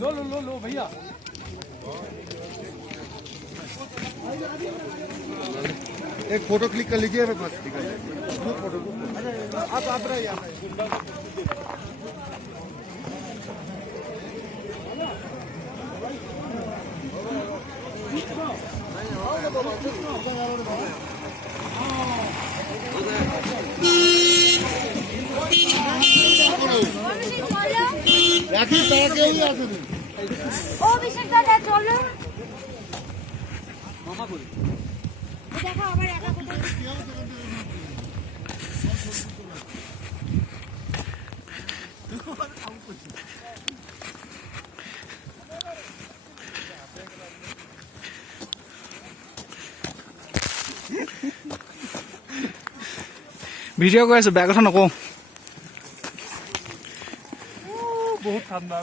लो लो लो लो भैया एक photo click कर लीजिए बस फोटो आप रहिए রাখি তারা কেউ আসেনি ও বিশেষ দাদা চলো মামা করি দেখো আবার একা কোথায় ভিডিও কৰি আছো বেয়া কথা নকওঁ বহুত ঠাণ্ডা